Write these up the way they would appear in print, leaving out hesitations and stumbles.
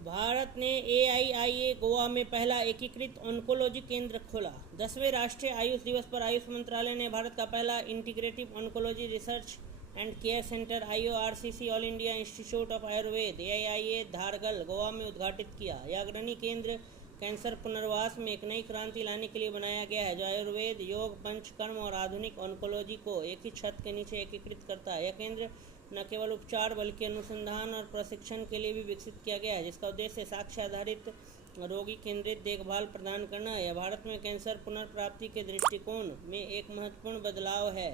भारत ने AIIA गोवा में पहला एकीकृत ऑन्कोलॉजी केंद्र खोला। 10वें राष्ट्रीय आयुष दिवस पर आयुष मंत्रालय ने भारत का पहला integrative oncology research and care centre IORCC all India institute of Ayurveda AIIA Dhargal Goa में उद्घाटित किया। यह अग्रणी केंद्र कैंसर पुनर्वास में एक नई क्रांति लाने के लिए बनाया गया है, जो आयुर्वेद, योग, पंचकर्म और आधुनिक ऑन्कोलॉजी को एक ही छत के नीचे एकीकृत करता है। यह केंद्र न केवल उपचार बल्कि अनुसंधान और प्रशिक्षण के लिए भी विकसित किया गया है, जिसका उद्देश्य साक्ष्य आधारित रोगी केंद्रित देखभाल प्रदान करना है। यह भारत में कैंसर पुनर्प्राप्ति के दृष्टिकोण में एक महत्वपूर्ण बदलाव है।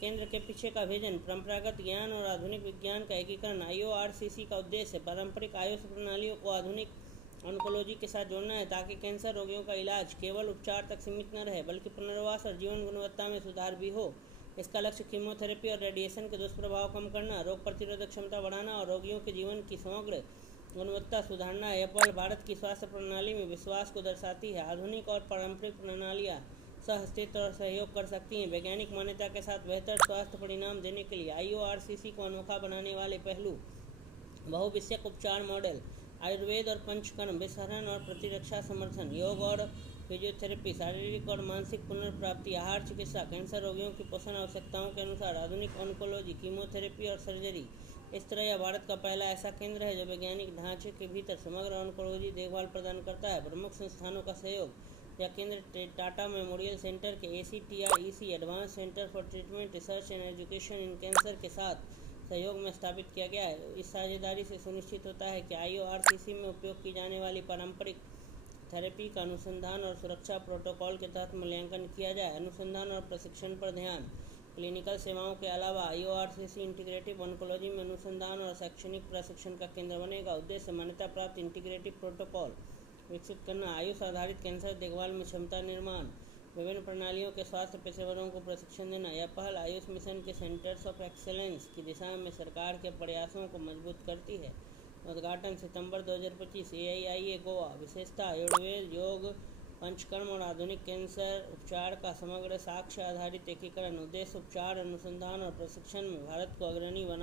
केंद्र के पीछे का विजन परंपरागत ज्ञान और आधुनिक विज्ञान का एकीकरण। IORCC का उद्देश्य पारंपरिक आयुष प्रणालियों को आधुनिक ऑन्कोलॉजी के साथ जोड़ना है, ताकि कैंसर रोगियों का इलाज केवल उपचार तक सीमित न रहे बल्कि पुनर्वास और जीवन गुणवत्ता में सुधार भी हो। इसका लक्ष्य कीमोथेरेपी और रेडिएशन के दुष्प्रभाव कम करना, रोग प्रतिरोधक क्षमता बढ़ाना और रोगियों के जीवन की समग्र गुणवत्ता सुधारना है। यह पहल भारत की स्वास्थ्य प्रणाली में विश्वास को दर्शाती है। आधुनिक और पारंपरिक प्रणालियाँ सह अस्तित्व और सहयोग कर सकती हैं। वैज्ञानिक मान्यता के साथ बेहतर स्वास्थ्य परिणाम देने के लिए IORCC को अनोखा बनाने वाले पहलू बहुविषयक उपचार मॉडल, आयुर्वेद और पंचकर्म, विषहरण और प्रतिरक्षा समर्थन, योग और फिजियोथेरेपी, शारीरिक और मानसिक पुनर्प्राप्ति, आहार चिकित्सा, कैंसर रोगियों की पोषण आवश्यकताओं के अनुसार आधुनिक ऑन्कोलॉजी, कीमोथेरेपी और सर्जरी। इस तरह यह भारत का पहला ऐसा केंद्र है जो वैज्ञानिक ढांचे के भीतर समग्र ऑन्कोलॉजी देखभाल प्रदान करता है। प्रमुख संस्थानों का सहयोग। यह केंद्र टाटा मेमोरियल सेंटर के ACTREC advance centre for treatment research and education in cancer के साथ सहयोग में स्थापित किया गया है। इस साझेदारी से सुनिश्चित होता है कि IORCC में उपयोग की जाने वाली पारंपरिक थेरेपी का अनुसंधान और सुरक्षा प्रोटोकॉल के तहत मूल्यांकन किया जाए। अनुसंधान और प्रशिक्षण पर ध्यान। क्लिनिकल सेवाओं के अलावा IORCC इंटीग्रेटिव ऑन्कोलॉजी में अनुसंधान और शैक्षणिक प्रशिक्षण का केंद्र बनेगा। उद्देश्य मान्यता प्राप्त इंटीग्रेटिव प्रोटोकॉल विकसित करना, आयुष आधारित कैंसर देखभाल में क्षमता निर्माण, विभिन्न प्रणालियों के स्वास्थ्य पेशेवरों को प्रशिक्षण देना। यह पहल आयुष मिशन के सेंटर्स ऑफ एक्सेलेंस की दिशा में सरकार के प्रयासों को मजबूत करती है। उद्घाटन सितंबर 2025। AIIA गोवा। विशेषता आयुर्वेद, योग, पंचकर्म और आधुनिक कैंसर उपचार का समग्र साक्ष्य आधारित एकीकरण। उद्देश्य उपचार, अनुसंधान और प्रशिक्षण में भारत को अग्रणी बना